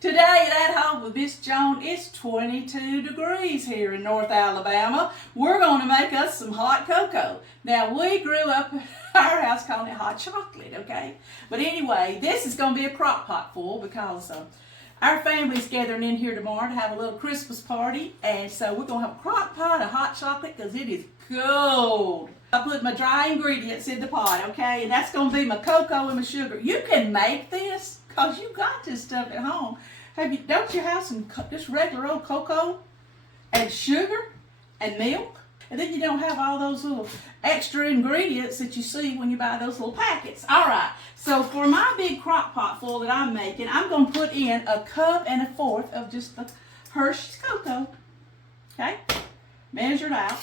Today at Home with Miss Joan, it's 22 degrees here in North Alabama. We're going to make us some hot cocoa. Now, we grew up in our house calling it hot chocolate, okay? But anyway, this is going to be a crock pot full because our family's gathering in here tomorrow to have a little Christmas party. And so we're going to have a crock pot of hot chocolate because it is cold. I put my dry ingredients in the pot, okay? And that's going to be my cocoa and my sugar. You can make this because you got this stuff at home. Don't you have some just regular old cocoa and sugar and milk? And then you don't have all those little extra ingredients that you see when you buy those little packets. All right, so for my big crock pot full that I'm making, I'm going to put in 1 1/4 cups of just the Hershey's cocoa. Okay, measured out.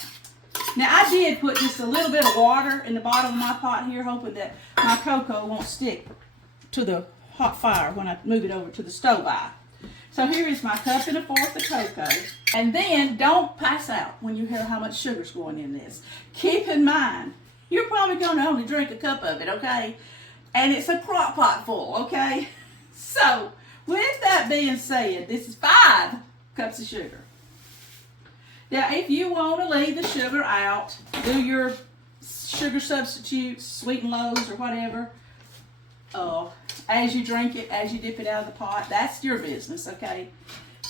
Now I did put just a little bit of water in the bottom of my pot here, hoping that my cocoa won't stick to the hot fire when I move it over to the stove eye. So here is my 1 1/4 cups of cocoa. And then don't pass out when you hear how much sugar's going in this. Keep in mind, you're probably going to only drink a cup of it, okay? And it's a crock pot full, okay? So with that being said, this is 5 cups of sugar. Now, if you want to leave the sugar out, do your sugar substitutes, sweet and lows or whatever, as you drink it, as you dip it out of the pot, that's your business, okay?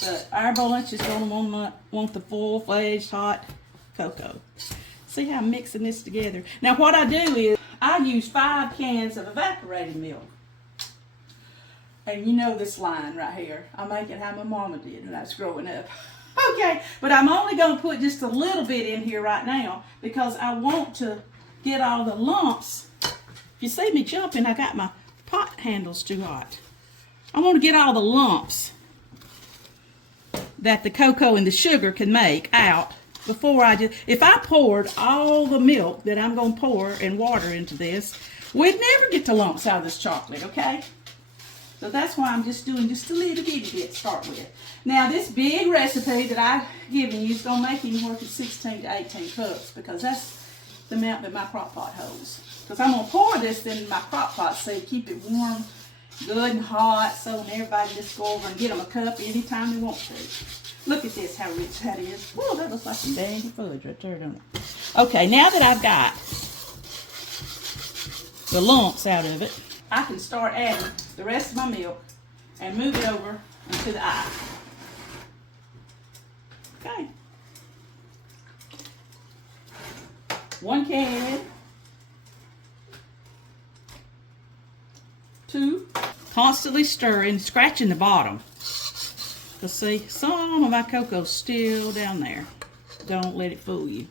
But our bunch is going to want the full-fledged hot cocoa. See how I'm mixing this together? Now, what I do is I use 5 cans of evaporated milk. And you know this line right here. I make it how my mama did when I was growing up. Okay, but I'm only going to put just a little bit in here right now because I want to get all the lumps. If you see me jumping, I got my pot handles too hot. I want to get all the lumps that the cocoa and the sugar can make out before if I poured all the milk that I'm going to pour and water into this, we'd never get the lumps out of this chocolate, okay? So that's why I'm just doing just a little bit to start with. Now this big recipe that I've given you is going to make anywhere from 16 to 18 cups because that's the amount that my crock pot holds. Because I'm going to pour this in my crock pot so keep it warm, good and hot, so everybody just go over and get them a cup anytime they want to. Look at this, how rich that is. Whoa, that looks like some dang fudge right there, don't it? Okay, now that I've got the lumps out of it, I can start adding the rest of my milk and move it over into the eye. Okay. 1 can. 2. Constantly stirring, scratching the bottom. Because see, some of my cocoa's still down there. Don't let it fool you.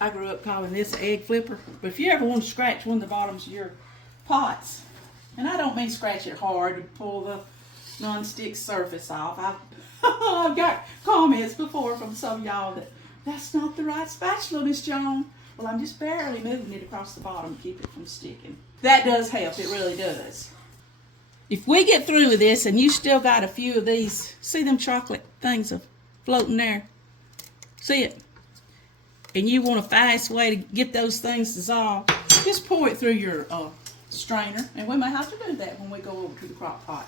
I grew up calling this an egg flipper. But if you ever want to scratch one of the bottoms of your pots, and I don't mean scratch it hard to pull the non-stick surface off. I've got comments before from some of y'all that that's not the right spatula, Miss Joan. Well, I'm just barely moving it across the bottom to keep it from sticking. That does help, it really does. If we get through with this and you still got a few of these, see them chocolate things floating there? See it? And you want a fast way to get those things dissolved, just pour it through your strainer, and we may have to do that when we go over to the crock pot.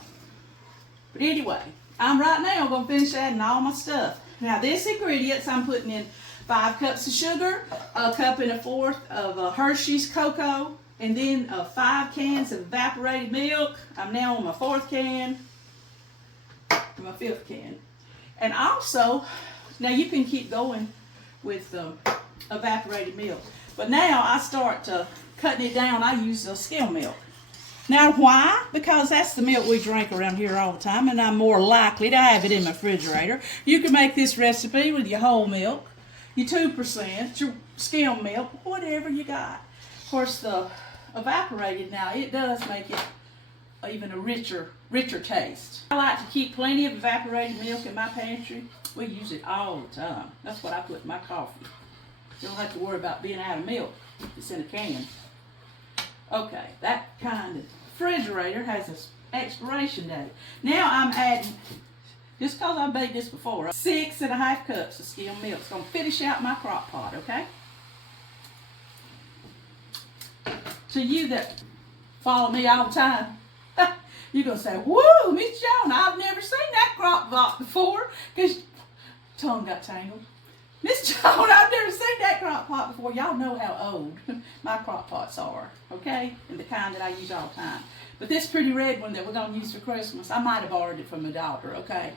But anyway, I'm right now going to finish adding all my stuff. Now this ingredients, I'm putting in 5 cups of sugar, 1 1/4 cups of Hershey's cocoa, and then 5 cans of evaporated milk. I'm now on my 4th can, and my 5th can. And also, now you can keep going with evaporated milk. But now I start cutting it down. I use skim milk. Now why? Because that's the milk we drink around here all the time, and I'm more likely to have it in my refrigerator. You can make this recipe with your whole milk, your 2%, your skim milk, whatever you got. Of course, the evaporated now, it does make it even a richer taste. I like to keep plenty of evaporated milk in my pantry. We use it all the time. That's what I put in my coffee. You don't have to worry about being out of milk. It's in a can. Okay, that kind of refrigerator has an expiration date. Now I'm adding, just because I've made this before, 6 1/2 cups of skim milk. It's going to finish out my crock pot, okay? To you that follow me all the time, you're going to say, whoa, Miss Joan, I've never seen that crock pot before because tongue got tangled. Miss Joan, I've never seen that crock pot before. Y'all know how old my crock pots are, okay? And the kind that I use all the time. But this pretty red one that we're going to use for Christmas, I might have borrowed it from my daughter, okay?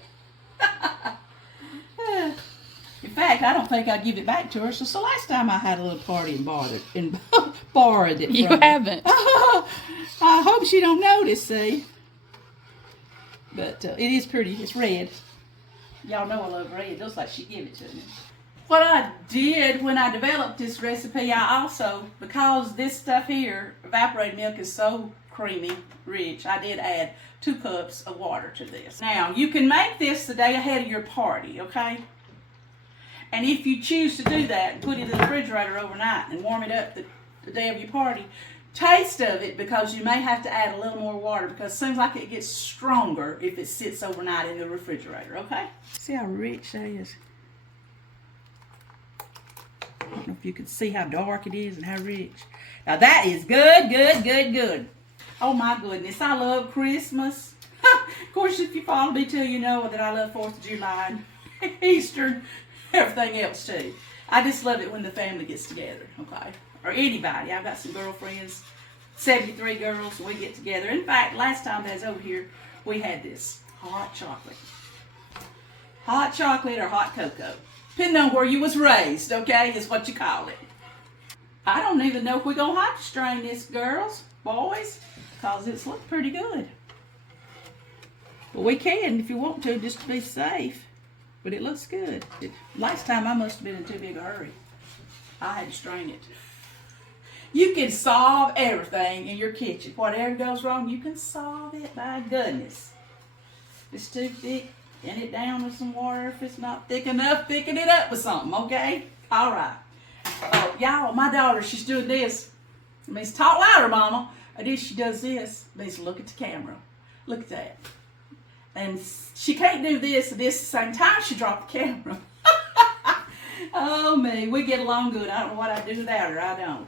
In fact, I don't think I'd give it back to her. So the last time I had a little party and borrowed it from You her. haven't. I hope she don't notice, see? But it is pretty. It's red. Y'all know I love red. It looks like she gave it to me. What I did when I developed this recipe, I also, because this stuff here, evaporated milk is so creamy, rich, I did add 2 cups of water to this. Now, you can make this the day ahead of your party, okay? And if you choose to do that and put it in the refrigerator overnight and warm it up the day of your party, taste of it, because you may have to add a little more water because it seems like it gets stronger if it sits overnight in the refrigerator, okay? See how rich that is? I don't know if you can see how dark it is and how rich. Now that is good, good, good, good. Oh my goodness, I love Christmas. Of course, if you follow me too, you know that I love 4th of July and Easter, everything else too. I just love it when the family gets together, okay? Or anybody. I've got some girlfriends, 73 girls, and we get together. In fact, last time I was over here, we had this hot chocolate. Hot chocolate or hot cocoa. Depending on where you was raised, okay, is what you call it. I don't even know if we're going to have to strain this, girls, boys, because it's looked pretty good. But we can if you want to, just to be safe. But it looks good. Last time I must have been in too big a hurry. I had to strain it. You can solve everything in your kitchen. Whatever goes wrong, you can solve it, by goodness. If it's too thick, thin it down with some water. If it's not thick enough, thicken it up with something, okay? All right. Oh, y'all, my daughter, she's doing this. It means talk louder, Mama. I do. She does this. It means look at the camera. Look at that. And she can't do this at the same time she dropped the camera. Oh, me. We get along good. I don't know what I do without her. I don't.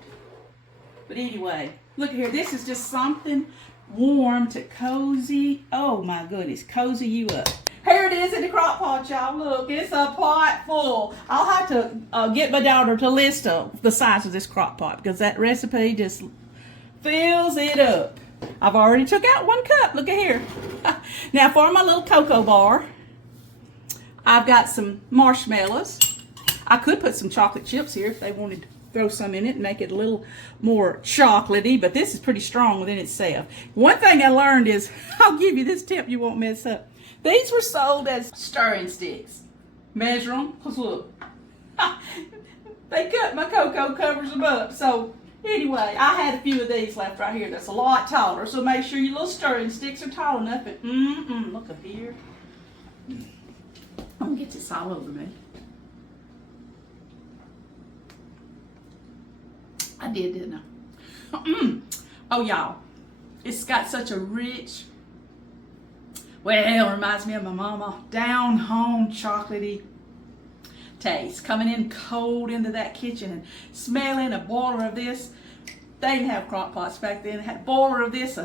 But anyway, look here. This is just something warm to cozy. Oh, my goodness. Cozy you up. Here it is in the crock pot, y'all. Look, it's a pot full. I'll have to get my daughter to list the size of this crock pot because that recipe just fills it up. I've already took out 1 cup. Look at here. Now for my little cocoa bar, I've got some marshmallows. I could put some chocolate chips here if they wanted to throw some in it and make it a little more chocolatey, but this is pretty strong within itself. One thing I learned is, I'll give you this tip you won't mess up. These were sold as stirring sticks. Measure them, because look, they cut my cocoa, covers them up. So anyway, I had a few of these left right here that's a lot taller, so make sure your little stirring sticks are tall enough. And look up here. I'm going to get this all over me. I did, didn't I? Oh, y'all, it's got such a rich, well, it reminds me of my mama, down home chocolatey taste. Coming in cold into that kitchen and smelling a boiler of this. They didn't have crock pots back then. They had a boiler of this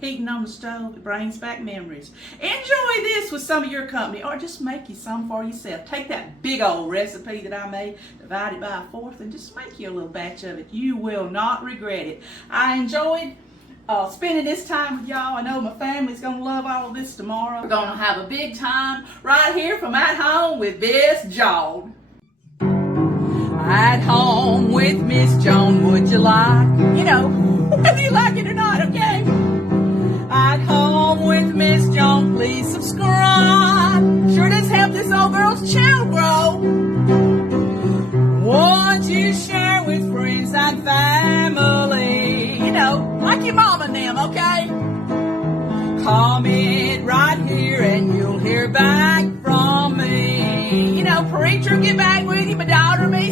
heating on the stove. It brings back memories. Enjoy this with some of your company, or just make you some for yourself. Take that big old recipe that I made, divide it by 1/4, and just make you a little batch of it. You will not regret it. I enjoyed spending this time with y'all. I know my family's going to love all of this tomorrow. We're going to have a big time right here from At Home with Miss Joan. At Home with Miss Joan, would you like? You know, whether you like it or not, okay? At Home with Miss Joan, please subscribe. Sure does help this old girl's channel grow. Won't you share with friends and family? You know, like your mom and them, okay? Comment right here and you'll hear back from me. You know, preacher, get back with you, my daughter, me.